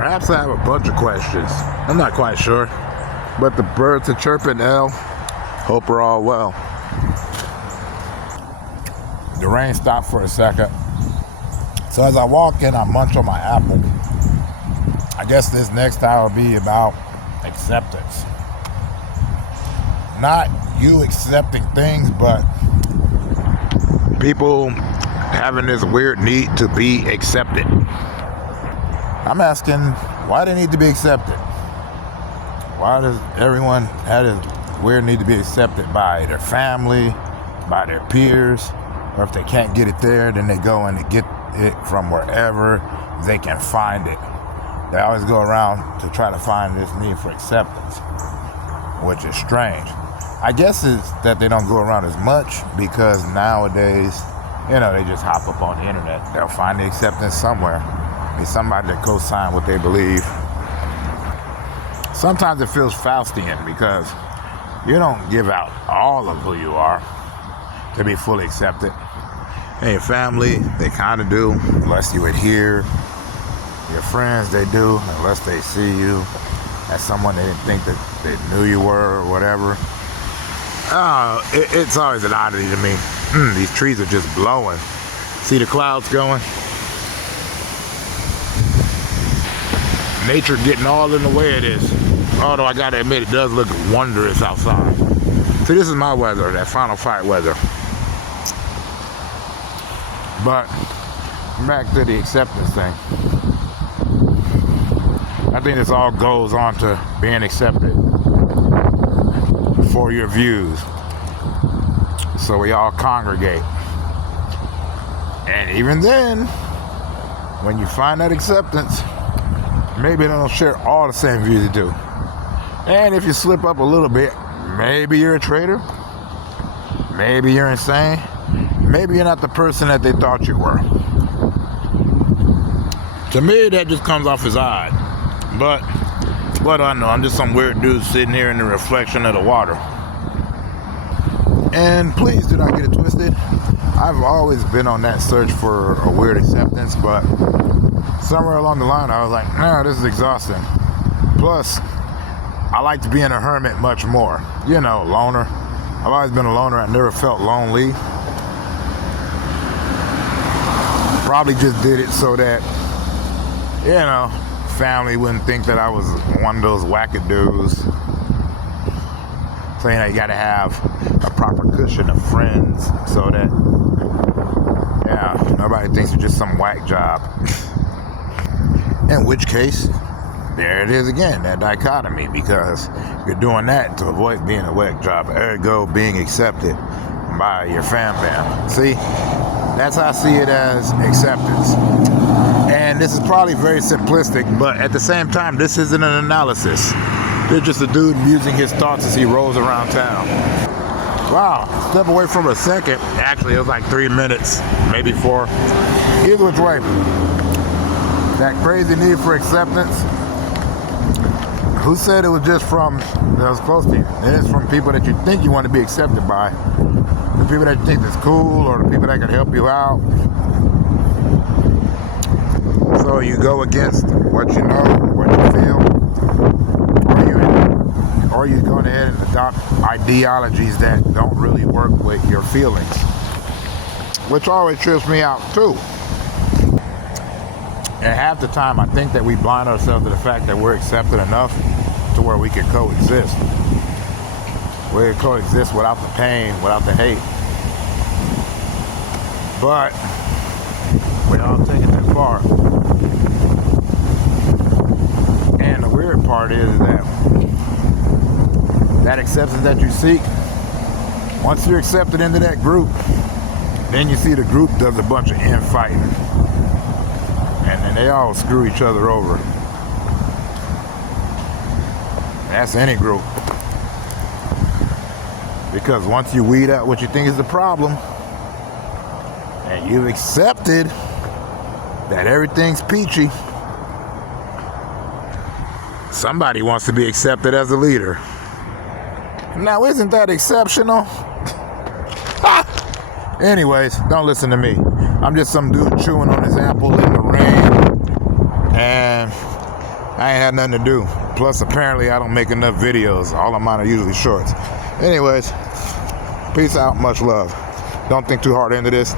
Perhaps I have a bunch of questions. I'm not quite sure. But the birds are chirping, L. Hope we're all well. The rain stopped for a second. So as I walk in, I munch on my apple. I guess this next hour will be about acceptance. Not you accepting things, but people having this weird need to be accepted. I'm asking, why they need to be accepted? Why does everyone have this weird need to be accepted by their family, by their peers, or if they can't get it there, then they go in to get it from wherever they can find it. They always go around to try to find this need for acceptance, which is strange. I guess it's that they don't go around as much because nowadays, they just hop up on the internet. They'll find the acceptance somewhere. There's somebody that co-sign what they believe. Sometimes it feels Faustian because you don't give out all of who you are to be fully accepted. And your family, they kind of do, unless you adhere. Your friends, they do, unless they see you as someone they didn't think that they knew you were or whatever. It's always an oddity to me. These trees are just blowing. See the clouds going? Nature getting all in the way of this. Although I gotta admit, it does look wondrous outside. See, this is my weather, that final fight weather. But back to the acceptance thing. I think this all goes on to being accepted for your views. So we all congregate. And even then, when you find that acceptance, maybe they don't share all the same views you do. And if you slip up a little bit, maybe you're a traitor. Maybe you're insane. Maybe you're not the person that they thought you were. To me, that just comes off as odd. But what do I know? I'm just some weird dude sitting here in the reflection of the water. And please do not get it twisted. I've always been on that search for a weird acceptance, but somewhere along the line I was like, no, this is exhausting. Plus, I like to be in a hermit much more. Loner. I've always been a loner. I never felt lonely. Probably just did it so that, family wouldn't think that I was one of those wackadoos. Saying you gotta have a proper cushion of friends so that, nobody thinks you're just some whack job. In which case, there it is again, that dichotomy, because you're doing that to avoid being a whack job, ergo being accepted by your fam bam. See, that's how I see it as acceptance. And this is probably very simplistic, but at the same time, this isn't an analysis. It's just a dude musing his thoughts as he rolls around town. Wow, step away from a second. Actually, it was like 3 minutes, maybe 4. Either which way, that crazy need for acceptance, who said it was just from those close to you? It is from people that you think you want to be accepted by. The people that you think is cool, or the people that can help you out. So you go against what you know, what you feel, or you're going ahead and adopt ideologies that don't really work with your feelings, which always trips me out too. And half the time I think that we blind ourselves to the fact that we're accepted enough to where we can coexist. We can coexist without the pain, without the hate. But we all take it too far. And the weird part is that acceptance that you seek, once you're accepted into that group, then you see the group does a bunch of infighting. And then they all screw each other over. That's any group. Because once you weed out what you think is the problem, and you've accepted that everything's peachy, somebody wants to be accepted as a leader. Now, isn't that exceptional? Anyways, don't listen to me. I'm just some dude chewing on his apple in the rain. And I ain't had nothing to do. Plus, apparently, I don't make enough videos. All of mine are usually shorts. Anyways, peace out. Much love. Don't think too hard into this.